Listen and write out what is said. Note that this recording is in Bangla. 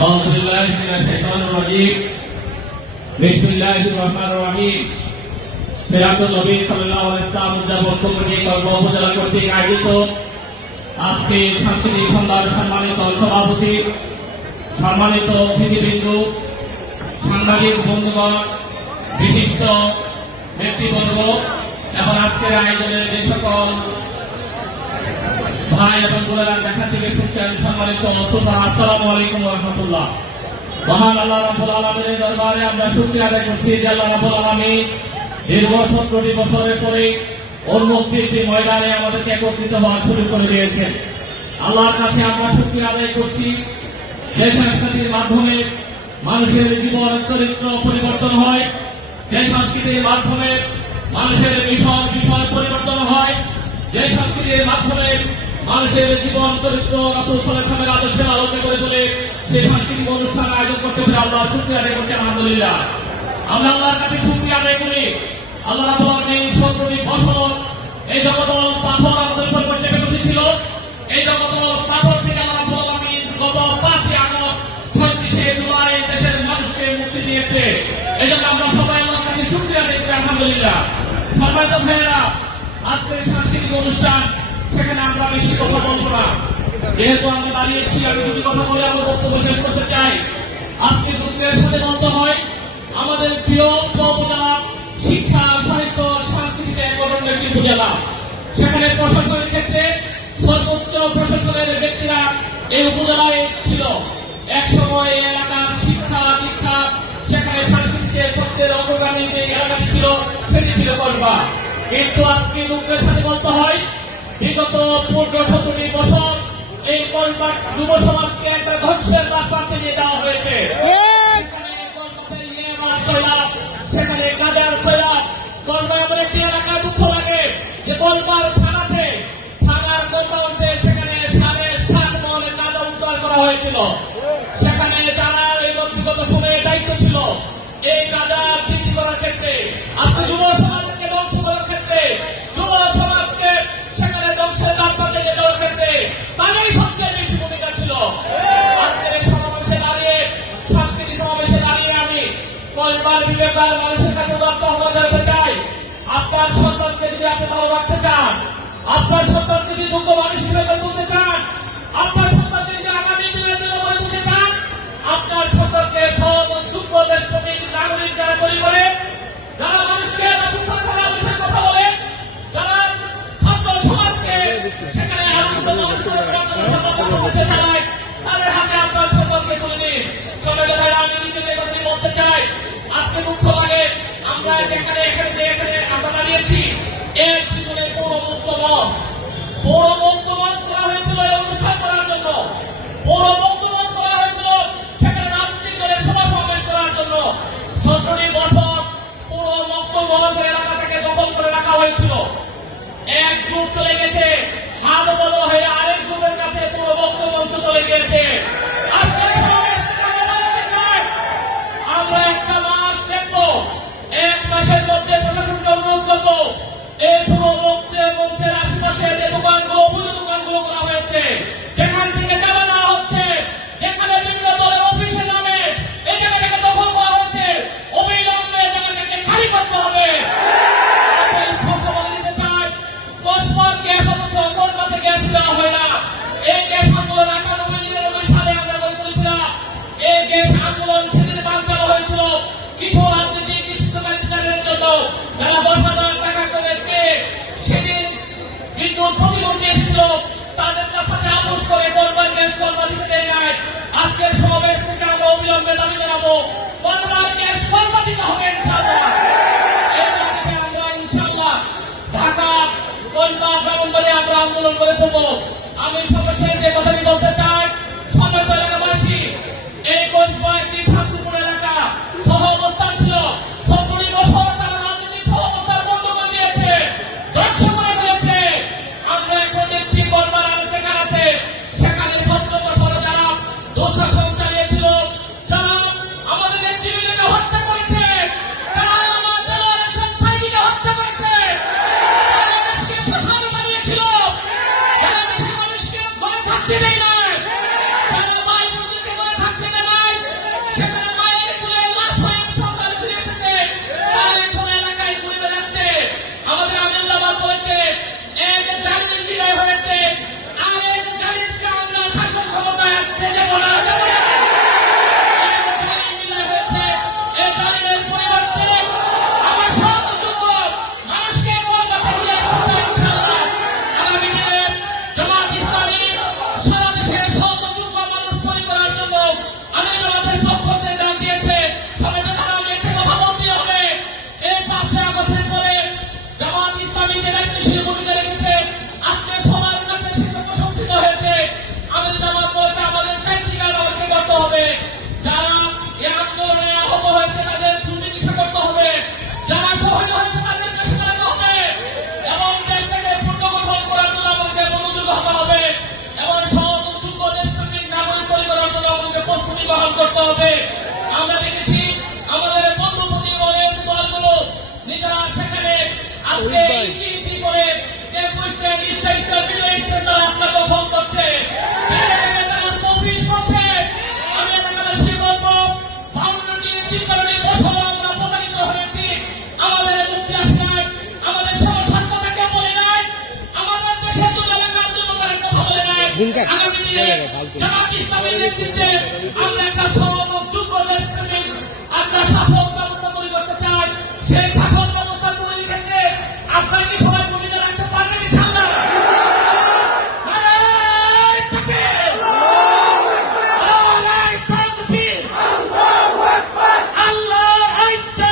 أعوذ بالله من الشيطان الرجيم بسم الله الرحمن الرحيم সিরাতুল নবী সাল্লাল্লাহু আলাইহি ওয়াসাল্লাম উদ্যাপন কমিটি উপজেলা কর্তৃক আয়োজিত আজকে সাংস্কৃতিক সন্ধ্যার সম্মানিত সভাপতি, সম্মানিত অতিথিবৃন্দ, সাংবাদিক বন্ধুগণ, বিশিষ্ট ব্যক্তিবর্গ এবং আজকের আয়োজনের যে সকল ভাই এবং বোনেরা দেখা থেকে শুনছেন, সম্মানিত শ্রোতা, আসসালামু আলাইকুম ওয়া রাহমাতুল্লাহ। মহান আল্লাহ রাব্বুল আলামিনের দরবারে আমরা শুকরিয়া আদায় করছি যে আল্লাহ রাব্বুল আলামিন দীর্ঘ 17টি বছরের পরে উন্মুক্ত একটি ময়দানে আমাদেরকে একত্রিত হওয়ার সুযোগ করে দিয়েছেন। আল্লাহর কাছে আমরা শুকরিয়া আদায় করছি। দেশ সংস্কৃতির মাধ্যমে মানুষের জীবন চরিত্র পরিবর্তন হয়, দেশ সংস্কৃতির মাধ্যমে মানুষের বিষয় পরিবর্তন হয়, যে সংস্কৃতির মাধ্যমে মানুষের জীবন চরিত্র রাসূল সাল্লাল্লাহু আলাইহি ওয়াসাল্লামের আদর্শের আলোকে করে তোলে, সেই সাংস্কৃতিক অনুষ্ঠান আয়োজন করতে পেরে আল্লাহ শুকরিয়া আদায় করছি। আলহামদুলিল্লাহ, আমরা আল্লাহর কাছে শুকরিয়া আদায় করি। আল্লাহ রাব্বুল আলামিন 17টি বছর এই জগৎ পাথর আমাদের উপর চেপে বসেছিল। এই জগৎ পাথর থেকে আল্লাহ রাব্বুল আলামিন গত 5 আগস্ট 36 জুলাই দেশের মানুষকে মুক্তি দিয়েছে। এই জন্য আমরা সবাই আল্লাহর কাছে শুকরিয়া আদায় করি। আলহামদুলিল্লাহ। সম্মানিত ভাইয়েরা, আজকের সাংস্কৃতিক অনুষ্ঠান, সেখানে আমরা বেশি কথা বলবো না, যেহেতু আমরা দাঁড়িয়েছি। আমি দুটি কথা বলে আমার বক্তব্য শেষ করতে চাই। আজকে দুঃখের সাথে বলতে হয়, আমাদের প্রিয় উপজেলা শিক্ষা, সাহিত্য, সংস্কৃতিতে এক ধরনের একটি উপজেলা। সেখানে প্রশাসনের ক্ষেত্রে সর্বোচ্চ প্রশাসনের ব্যক্তিরা এই উপজেলায় ছিল। এক সময় এই এলাকার শিক্ষা দীক্ষা, সেখানে সংস্কৃতিতে সত্যের অগ্রগামী যে এলাকাটি ছিল, সেটি ছিল কসবা। কিন্তু আজকে দুঃখের সাথে বলতে হয়, বিগত 15-17টি বছর এই কসবার যুব সমাজকে একটা ধ্বংসের রাস্তাতে নিয়ে যাওয়া হয়েছে। সেখানে গাজার সৈলাব। কসবা এমন একটি এলাকায় দুঃখ লাগে যে কসবার থানার কম্পাউন্ডে সেখানে 7.5 মণ গাঁজা উদ্ধার করা হয়েছিল। সেখানে যারা এই বিগত সময়ে দায়িত্ব ছিল এই গাঁজা বিক্রি করার ক্ষেত্রে, আজকে যুব সমাজকে ধ্বংস করার ক্ষেত্রে, যুব সমাজকে সেখানে ধ্বংসের রাস্তাতে নিয়ে যাওয়ার ক্ষেত্রে তাদেরই সবচেয়ে বেশি ভূমিকা ছিল। আজকের এই সমাবেশে দাঁড়িয়ে, সাংস্কৃতিক সমাবেশে দাঁড়িয়ে আমি কসবার বিবেকার মানুষের কাছে আহ্বান জানাতে চাই, আপনার সন্তানকে যদি আপনি ভালো রাখতে চান, আপনার সন্তানকে যদি যোগ্য মানুষ হিসেবে তুলতে চান, আপনার সন্তানকে যদি আগামী দিনের জন্য গড়ে তুলতে চান, আপনার সন্তানকে সব যোগ্য দেশপ্রেমিক নাগরিক যারা তৈরি করে, যারা মানুষকে রাসূল সাল্লাল্লাহু আলাইহি ওয়াসাল্লামের কথা বলে, যারা ছাত্র সমাজকে সেখানে চালায়, তাদের হাতে আপনার সন্তানকে তুলে দিন। সবাই আমি নিজেকে কথা বলতে চাই, আজকে দুঃখ লাগে আমরা এখানে আমরা দাঁড়িয়েছি, এর পিছনে বড় মুক্ত মঞ্চ করা হয়েছিল এই অনুষ্ঠান করার জন্য, বড় মুক্ত মঞ্চ করা হয়েছিল সেখানে রাজনৈতিক দলের সভা সমাবেশ করার জন্য। 17টি বছর পুরো মুক্ত মঞ্চ এলাকাটাকে দখল করে রাখা হয়েছিল। এক গ্রুপ চলে গেছে, হাত বদল হয়ে আরেক গ্রুপের কাছে পুরো মুক্ত মঞ্চ চলে গিয়েছে। আমরা একটা মাস দেখবো, 1 মাসের মধ্যে প্রশাসনকে অনুরোধ করবো এই পুরো মঞ্চের আশেপাশে যে দোকানগুলো, অবৈধ দোকানগুলো করা হয়েছে, যেখান থেকে যাওয়া নেওয়া হচ্ছে, যেখানে বিভিন্ন দলের অফিসের নামে এই জায়গাটাকে দখল করা হচ্ছে, অবিলম্বে জায়গাটাকে খালি করতে হবে। দিতে চাই, কসবার গ্যাস অথচ কসবাতে গ্যাস দেওয়া হয় না। এই গ্যাস আন্দোলন 91-99 সালে আমরা গড়ে তুলেছিলাম। এই গ্যাস আন্দোলন সেদিন বাদ দেওয়া হয়েছিল কিছু রাজনৈতিক ইস্যুকারীদের জন্য, যারা 10,000 টাকা করে পেয়ে সেদিন বিদ্যুৎ প্রতিমন্ত্রী এসেছিল, তাদের সাথে আপোষ করে কসবার গ্যাস কসবা দিতে দেয় নাই। আজকের সমাবেশ থেকে আমরা অবিলম্বে দাবি জানাবো, কসবার গ্যাস কসবা দিতে হবে ইনশাআল্লাহ। এই দাবিতে আমরা ইনশাআল্লাহ ঢাকা, কসবা, ব্রাহ্মণবাড়িয়া আমরা আন্দোলন করে দেবো। আমি সর্বশেষ যে কথাটি বলতে চাই, সম্মানিত এলাকাবাসী, এই কসবা একটি শান্তিপূর্ণ এলাকা, সহ অবস্থান ছিল। 17 বছর তারা রাজনৈতিক সহ অবস্থান বন্ধ করে দিয়েছে, ধ্বংস করে দিয়েছে। আমরা এখন দেখছি কসবার সেখানে আছে, সেখানে 17 বছর যারা দুঃশাসন চালিয়েছিল, যারা আমাদের নেতৃবৃন্দকে হত্যা করেছে, যারা আমাদের সাইদিকে হত্যা করেছে, যারা দেশকে শ্মশান বানিয়েছিল, যারা দেশের মানুষকে ঘরে থাকতে দেয় না, যারা ভাই বোনদেরকে ঘরে থাকতে দেয় না, প্রমাণ করতে হবে। আমরা দেখেছি আমাদের বন্ধুপতি বলের দলগুলো নিজেরা সেখানে আজকে ইঞ্চি ইঞ্চি করে tempo stand, station, middle station রাস্তা দখল করছে, সেখানে তারা অফিস করছে। আমি এলাকাবাসী বলবো, 52টি 3 কারণে বছর আমরা প্রতারিত হয়েছি। আমাদের মুক্তি আসলাম, আমাদের সমস্যার কথা কেউ বলে নাই, আমাদের দেশের জন্য এলাকার জন্য তারা কথা বলে নাই। আগামী দিনে জামাত ইসলামের নেতৃত্বে আমরা একটা সহযোগ্য দেশপ্রেমিক একটা শাসক